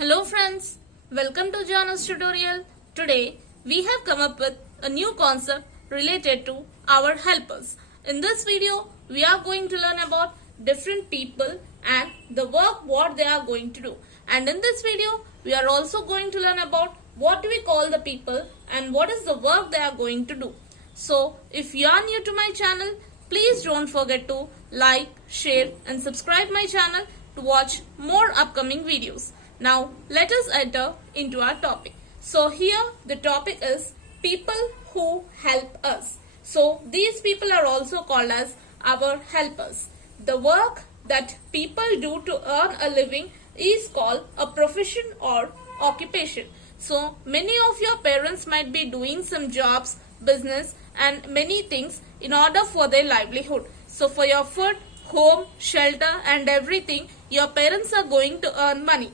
Hello friends, welcome to janu'stutorial. Today we have come up with a new concept related to our helpers. In this video we are going to learn about different people and the work what they are going to do. And in this video we are also going to learn about what we call the people and what is the work they are going to do. So if you are new to my channel, please don't forget to like, share and subscribe my channel to watch more upcoming videos. Now let us enter into our topic. So here the topic is people who help us. So these people are also called as our helpers. The work that people do to earn a living is called a profession or occupation. So many of your parents might be doing some jobs, business and many things in order for their livelihood. So for your food, home, shelter and everything, your parents are going to earn money.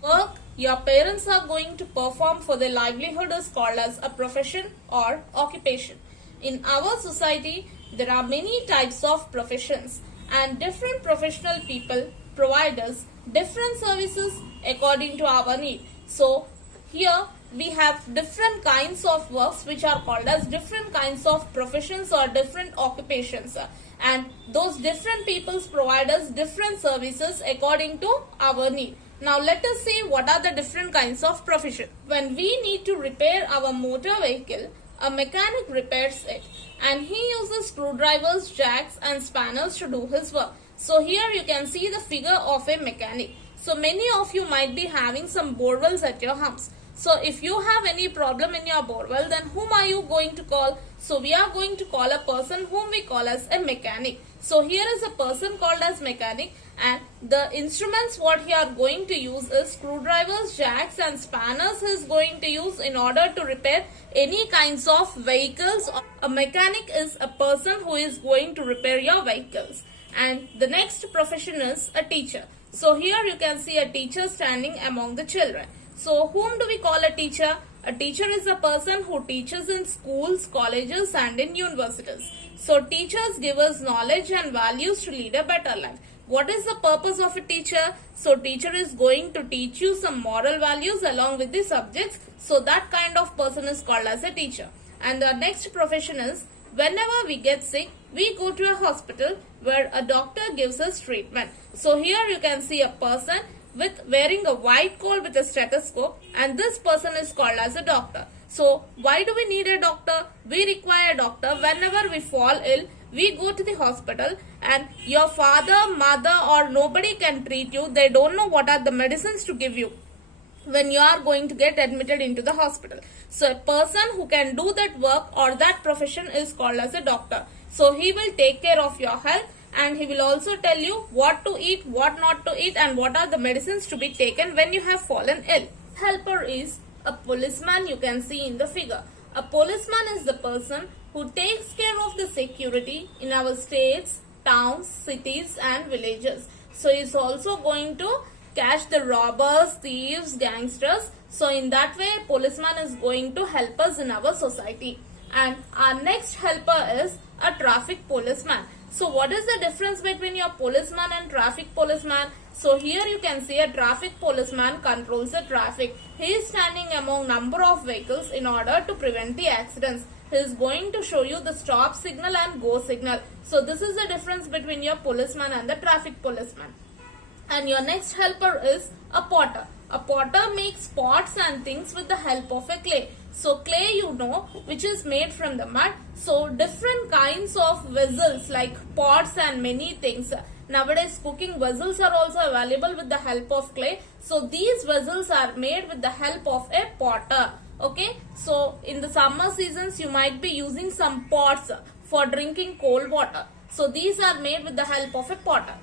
Work your parents are going to perform for their livelihood is called as a profession or occupation. In our society, there are many types of professions and different professional people provide us different services according to our need. So here we have different kinds of works which are called as different kinds of professions or different occupations, and those different peoples provide us different services according to our need. Now let us see what are the different kinds of profession. When we need to repair our motor vehicle, a mechanic repairs it and he uses screwdrivers, jacks and spanners to do his work. So here you can see the figure of a mechanic. So many of you might be having some borewells at your house. So if you have any problem in your borewell, then whom are you going to call? So we are going to call a person whom we call as a mechanic. So here is a person called as mechanic, and the instruments what he are going to use is screwdrivers, jacks and spanners he is going to use in order to repair any kinds of vehicles. A mechanic is a person who is going to repair your vehicles. And the next profession is a teacher. So here you can see a teacher standing among the children. So whom do we call a teacher? A teacher is a person who teaches in schools, colleges and in universities. So teachers give us knowledge and values to lead a better life. What is the purpose of a teacher? So teacher is going to teach you some moral values along with the subjects. So that kind of person is called as a teacher. And the next profession is whenever we get sick, we go to a hospital where a doctor gives us treatment. So here you can see a person with wearing a white coat with a stethoscope, and this person is called as a doctor. So why do we need a doctor? We require a doctor whenever we fall ill. We go to the hospital and your father, mother or nobody can treat you. They don't know what are the medicines to give you when you are going to get admitted into the hospital. So a person who can do that work or that profession is called as a doctor. So he will take care of your health and he will also tell you what to eat, what not to eat and what are the medicines to be taken when you have fallen ill. Helper is a policeman, you can see in the figure. A policeman is the person who takes care of the security in our states, towns, cities and villages. So he is also going to catch the robbers, thieves, gangsters. So in that way, policeman is going to help us in our society. And our next helper is a traffic policeman. So what is the difference between your policeman and traffic policeman? So here you can see a traffic policeman controls the traffic. He is standing among number of vehicles in order to prevent the accidents. He is going to show you the stop signal and go signal. So this is the difference between your policeman and the traffic policeman. And your next helper is a potter. A potter makes pots and things with the help of a clay. So clay you know which is made from the mud. So different kinds of vessels like pots and many things. Nowadays cooking vessels are also available with the help of clay. So these vessels are made with the help of a potter. Okay. So in the summer seasons you might be using some pots for drinking cold water. So these are made with the help of a potter.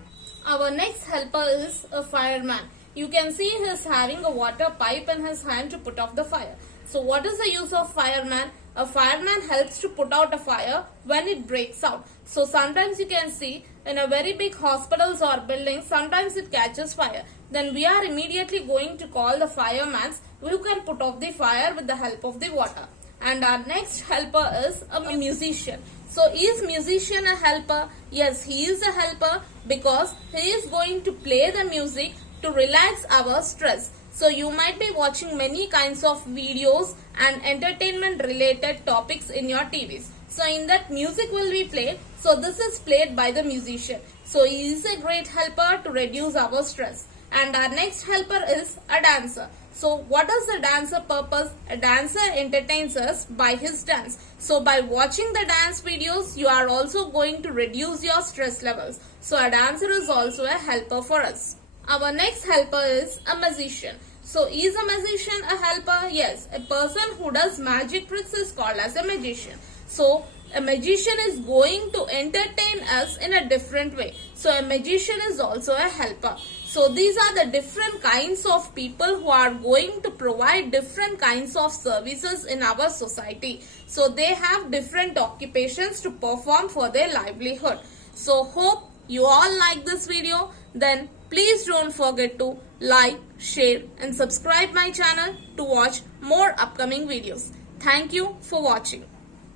Our next helper is a fireman. You can see he is having a water pipe in his hand to put off the fire. So what is the use of fireman? A fireman helps to put out a fire when it breaks out. So sometimes you can see in a very big hospitals or buildings, sometimes it catches fire. Then we are immediately going to call the firemen who can put off the fire with the help of the water. And our next helper is a musician. So is musician a helper? Yes, he is a helper because he is going to play the music to relax our stress. So you might be watching many kinds of videos and entertainment related topics in your TVs. So in that, music will be played. So this is played by the musician. So he is a great helper to reduce our stress. And our next helper is a dancer. So what is the dancer purpose? A dancer entertains us by his dance. So by watching the dance videos, you are also going to reduce your stress levels. So a dancer is also a helper for us. Our next helper is a magician. So is a magician a helper? Yes, a person who does magic tricks is called as a magician. So a magician is going to entertain us in a different way. So a magician is also a helper. So these are the different kinds of people who are going to provide different kinds of services in our society. So they have different occupations to perform for their livelihood. So hope you all like this video. Then please don't forget to like, share and subscribe my channel to watch more upcoming videos. Thank you for watching.